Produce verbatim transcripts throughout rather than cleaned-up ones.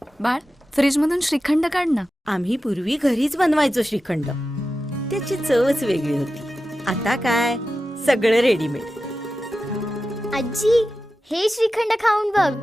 बाळ, फ्रीज मधून श्रीखंड काढ ना. आम्ही पूर्वी घरीच बनवायचो श्रीखंड. त्याची चवच वेगळी होती. आता काय सगळं रेडीमेड. आजी, हे श्रीखंड खाऊन बघ.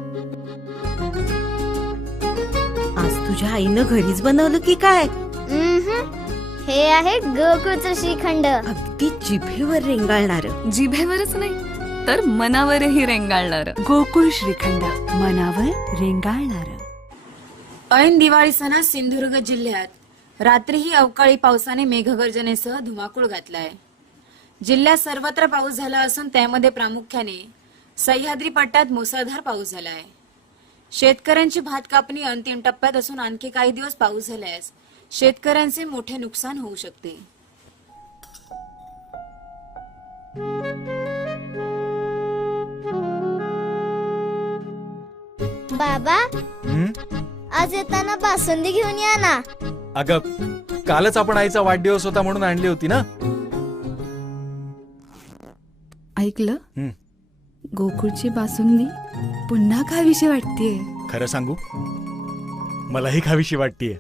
आज तुझ्या आईनं घरीच बनवलं की काय? उम्हम. हे आहे गोकुळचं श्रीखंड. अगदी जिभेवर रेंगाळणार. जिभेवरच नाही तर मनावरही रेंगाळणार. गोकुळ श्रीखंड, मनावर रेंगाळणार. ऐन दिवाळी सणात सिंधुदुर्ग जिल्ह्यात रात्रीही अवकाळी पावसाने मेघगर्जनेसह धुमाकूळ घातलाय. जिल्ह्यात सर्वत्र पाऊस झाला असून त्यामध्ये प्रामुख्याने सह्याद्री पट्ट्यात मुसळधार पाऊस झाला आहे. शेतकऱ्यांची भात कापणी अंतिम टप्प्यात असून आणखी काही दिवस पाऊस झाल्यास शेतकऱ्यांचे मोठे नुकसान होऊ शकते. बाबा, हं? आज येताना बासुंदी घेऊन या ना. अगं, कालच आपण आईचा वाढदिवस होता म्हणून आणली होती ना. ऐकलं? हं. गोकुळची बासुंदी पुन्हा खावीशी वाटतेय. खरं सांगू, मलाही खावीशी वाटतीये.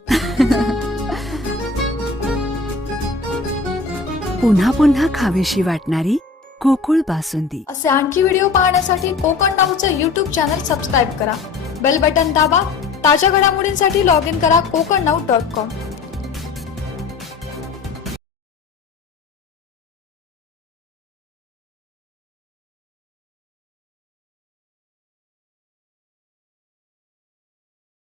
पुन्हा पुन्हा खावीशी वाटणारी गोकुळ बासुंदी. असे आणखी व्हिडिओ पाहण्यासाठी कोकण नाऊचं यूट्यूब चॅनल सबस्क्राईब करा. बेल बटन दाबा. ताज्या घडामोडींसाठी लॉग इन करा कोकण नाऊ डॉट कॉम.